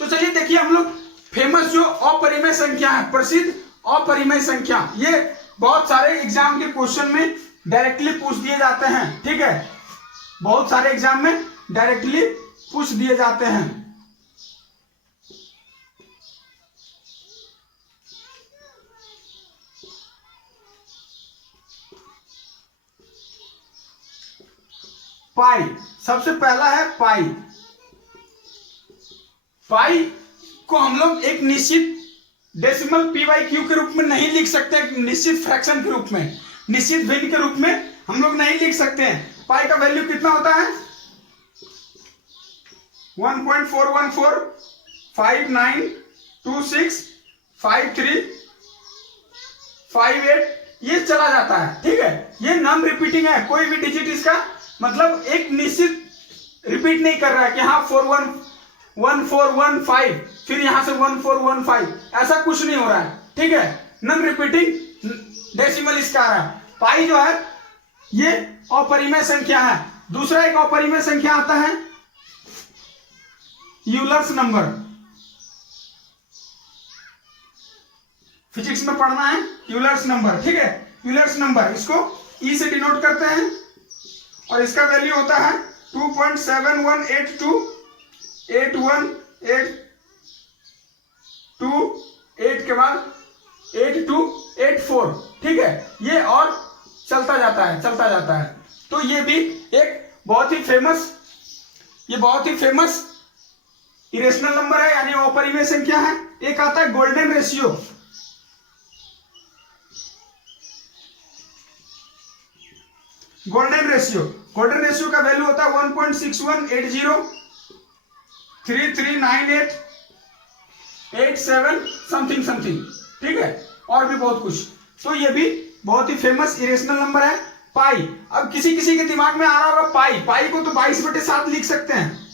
तो चलिए देखिए हम लोग फेमस जो अपरिमेय संख्या है, प्रसिद्ध अपरिमेय संख्या, ये बहुत सारे एग्जाम के क्वेश्चन में डायरेक्टली पूछ दिए जाते हैं, ठीक है, बहुत सारे एग्जाम में डायरेक्टली पूछ दिए जाते हैं। पाई, सबसे पहला है पाई। पाई को हम लोग एक निश्चित डेसिमल P/Q के रूप में नहीं लिख सकते, निश्चित फ्रैक्शन के रूप में, निश्चित भिन्न के रूप में हम लोग नहीं लिख सकते हैं। पाई का वैल्यू कितना होता है? 1.414, 5926, 53, 58, ये चला जाता है, ठीक है, ये नॉन रिपीटिंग है, कोई भी डिजिट इसका मतलब एक निश्चित रिपीट नहीं कर रहा है कि हाँ 1415 फिर यहां से 1415, ऐसा कुछ नहीं हो रहा है, ठीक है, नॉन रिपीटिंग डेसिमल इसका आ रहा है। पाई जो है ये अपरिमेय संख्या है। दूसरा एक अपरिमेय संख्या आता है यूलर्स नंबर, फिजिक्स में पढ़ना है यूलर्स नंबर, ठीक है, यूलर्स नंबर, इसको ई से डिनोट करते हैं और इसका वैल्यू होता है 2.7182 के बाद 8284, ठीक है, ये और चलता जाता है। तो ये भी एक बहुत ही फेमस इरेशनल नंबर है यानी अपरिमेय संख्या है। एक आता है गोल्डन रेशियो। गोल्डन रेशियो का वैल्यू होता है 1.6180339887 समथिंग, ठीक है, और भी बहुत कुछ। तो ये भी बहुत ही फेमस इरेशनल नंबर है। पाई, अब किसी के दिमाग में आ रहा होगा पाई को तो 22/7 लिख सकते हैं।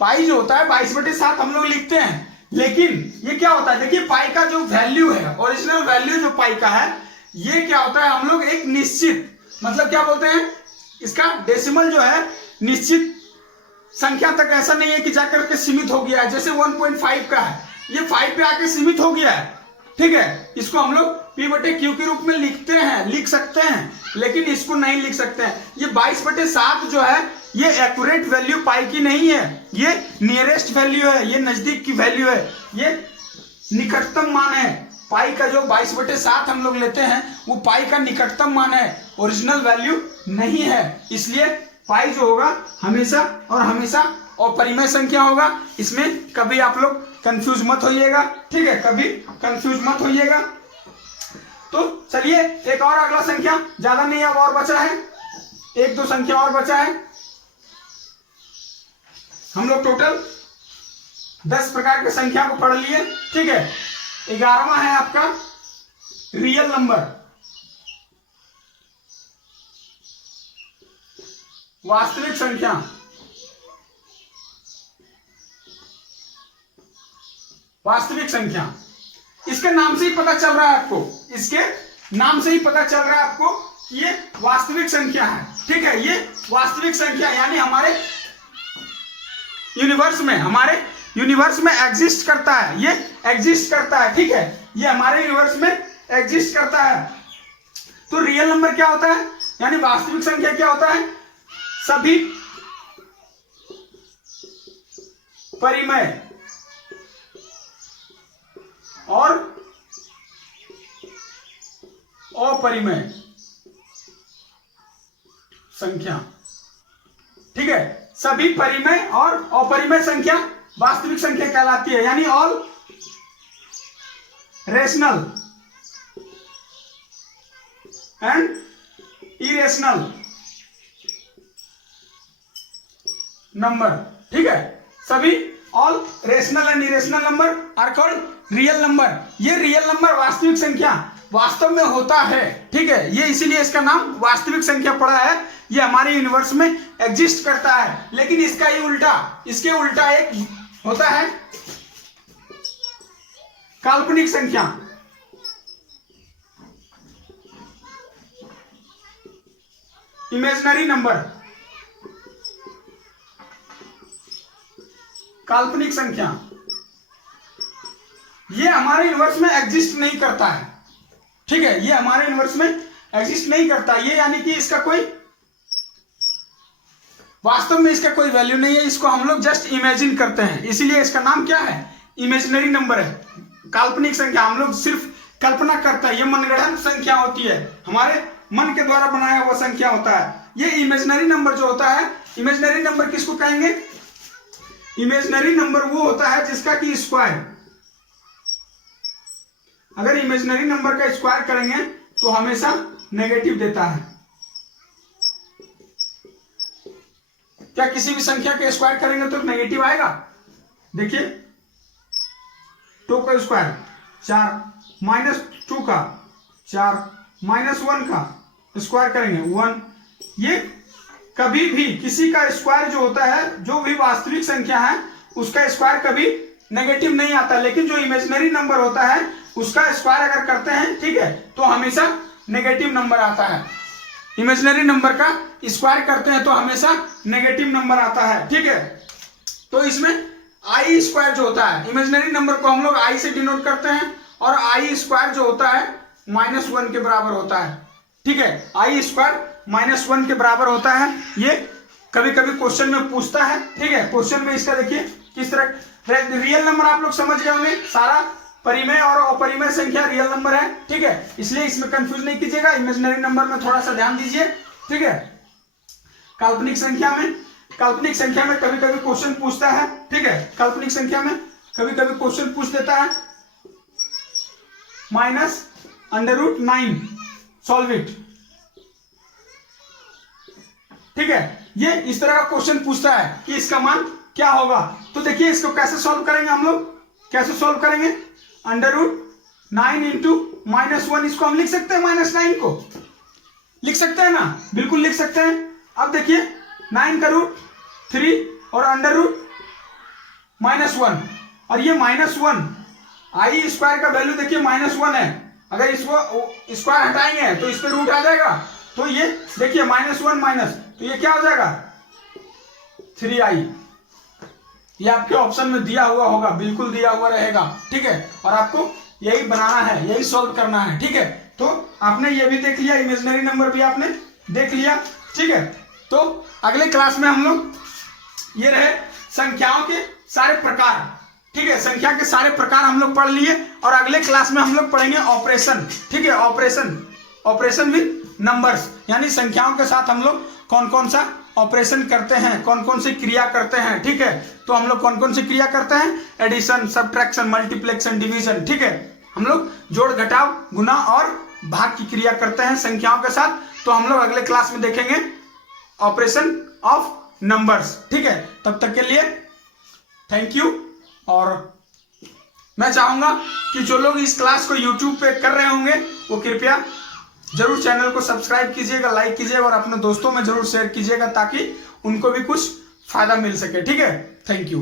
पाई जो होता है 22/7 हम लोग लिखते हैं, लेकिन ये क्या होता है, देखिए पाई का जो वैल्यू है, ओरिजिनल वैल्यू जो पाई का है, ये क्या होता है, हम लोग एक निश्चित, मतलब क्या बोलते हैं, इसका डेसिमल जो है निश्चित संख्या तक, ऐसा नहीं है कि जाकर के सीमित हो गया है। जैसे 1.5 का है, ये 5 पे आके सीमित हो गया है, ठीक है, इसको हम लोग P/Q के रूप में लिखते हैं, लिख सकते हैं, लेकिन इसको नहीं लिख सकते हैं। ये 22/7 जो है ये एक्यूरेट वैल्यू पाई की नहीं है, ये नियरेस्ट वैल्यू है, ये नजदीक की वैल्यू है, ये निकटतम मान है। पाई का जो 22/7 हम लोग लेते हैं वो पाई का निकटतम मान है, ओरिजिनल वैल्यू नहीं है। इसलिए पाई जो होगा हमेशा और हमेशा अपरिमेय संख्या होगा। इसमें कभी आप लोग कंफ्यूज मत होइएगा, ठीक है, कभी कंफ्यूज मत होइएगा। तो चलिए एक और अगला संख्या, ज्यादा नहीं अब और बचा है, 1-2 संख्या और बचा है। हम लोग टोटल 10 प्रकार के संख्या को पढ़ लिए, ठीक है। 11वां है आपका रियल नंबर, वास्तविक संख्या। वास्तविक संख्या, इसके नाम से ही पता चल रहा है आपको, इसके नाम से ही पता चल रहा है आपको कि ये वास्तविक संख्या है, ठीक है। ये वास्तविक संख्या यानी हमारे यूनिवर्स में एग्जिस्ट करता है, ये एग्जिस्ट करता है, ठीक है, ये हमारे यूनिवर्स में एग्जिस्ट करता है। तो रियल नंबर क्या होता है, यानी वास्तविक संख्या क्या होता है, सभी परिमेय और अपरिमेय संख्या, ठीक है, सभी परिमेय और अपरिमेय संख्या वास्तविक संख्या कहलाती है, यानी all rational and irrational number, ठीक है, सभी all rational and irrational number are called real number. ये रियल नंबर वास्तविक संख्या वास्तव में होता है, ठीक है, ये इसीलिए इसका नाम वास्तविक संख्या पड़ा है। ये हमारे यूनिवर्स में एग्जिस्ट करता है, लेकिन इसका ही उल्टा, इसके उल्टा एक होता है काल्पनिक संख्या। इमेजिनरी नंबर, काल्पनिक संख्या, ये हमारे यूनिवर्स में एग्जिस्ट नहीं करता है, ठीक है, ये हमारे यूनिवर्स में एग्जिस्ट नहीं करता, ये यानी कि इसका कोई वास्तव में इसका कोई वैल्यू नहीं है, इसको हम लोग जस्ट इमेजिन करते हैं, इसीलिए इसका नाम क्या है, इमेजिनरी नंबर है। काल्पनिक संख्या हम लोग सिर्फ कल्पना करता है, ये मनगढ़ंत संख्या होती है, हमारे मन के द्वारा बनाया हुआ संख्या होता है। ये इमेजिनरी नंबर जो होता है, इमेजिनरी नंबर किसको कहेंगे, इमेजिनरी नंबर वो होता है जिसका कि स्क्वायर, अगर इमेजिनरी नंबर का स्क्वायर करेंगे तो हमेशा नेगेटिव देता है। क्या किसी भी संख्या के स्क्वायर करेंगे तो नेगेटिव आएगा, देखिए 2 का स्क्वायर 4, -2 का 4, -1 का स्क्वायर करेंगे 1। ये कभी भी किसी का स्क्वायर जो होता है, जो भी वास्तविक संख्या है उसका स्क्वायर कभी नेगेटिव नहीं आता, लेकिन जो इमेजिनरी नंबर होता है उसका स्क्वायर अगर करते हैं, ठीक है, तो हमेशा नेगेटिव नंबर आता है। इमेजिनरी नंबर का स्क्वायर करते हैं तो हमेशा नेगेटिव नंबर आता है, ठीक है। तो इसमें आई स्क्वायर जो होता है, इमेजिनरी नंबर को हम लोग आई से डिनोट करते हैं, और आई स्क्वायर जो होता है -1 के बराबर होता है, ठीक है, आई स्क्वायर -1 के बराबर होता है। ये कभी कभी क्वेश्चन में पूछता है, ठीक है, क्वेश्चन में इसका देखिए किस तरह। रियल नंबर आप लोग समझ गए होंगे, सारा परिमेय और अपरिमेय संख्या रियल नंबर है, ठीक है, इसलिए इसमें कंफ्यूज नहीं कीजिएगा। इमेजिनरी नंबर में थोड़ा सा ध्यान दीजिए, ठीक है। काल्पनिक संख्या में कभी कभी क्वेश्चन पूछता है, ठीक है, काल्पनिक संख्या में कभी कभी क्वेश्चन पूछ देता है -√9 सॉल्व इट, ठीक है, ये इस तरह का क्वेश्चन पूछता है कि इसका मान क्या होगा। तो देखिए इसको कैसे सॉल्व करेंगे हम लोग, कैसे सॉल्व करेंगे, √9 इंटू -1, इसको हम लिख सकते हैं, -9 को लिख सकते हैं ना, बिल्कुल लिख सकते हैं। अब देखिए 9 का रूट 3 और -1, और ये -1 आई स्क्वायर का वैल्यू देखिए -1 है। अगर इसको स्क्वायर हटाएंगे तो इस पे रूट आ जाएगा, तो ये देखिए -1 तो ये क्या हो जाएगा 3i। ये आपके ऑप्शन में दिया हुआ होगा, बिल्कुल दिया हुआ रहेगा, ठीक है। और आपको यही बनाना है, यही सॉल्व करना है, ठीक है। तो आपने ये भी देख लिया, इमेजिनरी नंबर भी आपने देख लिया, ठीक है। तो अगले क्लास में हम लोग ये रहे संख्याओं के सारे प्रकार, ठीक है। संख्या के सारे प्रकार हम लोग पढ़ लिए, और अगले क्लास में हम लोग पढ़ेंगे ऑपरेशन, ठीक है। ऑपरेशन विद नंबर्स, यानी संख्याओं के साथ हम लोग कौन कौन सा ऑपरेशन करते हैं, कौन कौन सी क्रिया करते हैं, ठीक है। तो हम लोग कौन कौन सी क्रिया करते हैं, एडिशन, सब्ट्रैक्शन, मल्टीप्लिकेशन, डिवीजन, ठीक है। हम लोग जोड़, घटाव, गुना और भाग की क्रिया करते हैं संख्याओं के साथ। तो हम लोग अगले क्लास में देखेंगे ऑपरेशन ऑफ नंबर्स, ठीक है। तब तक के लिए थैंक यू। और मैं चाहूंगा कि जो लोग इस क्लास को यूट्यूब पे कर रहे होंगे वो कृपया जरूर चैनल को सब्सक्राइब कीजिएगा, लाइक कीजिएगा और अपने दोस्तों में जरूर शेयर कीजिएगा, ताकि उनको भी कुछ फायदा मिल सके, ठीक है। Thank you.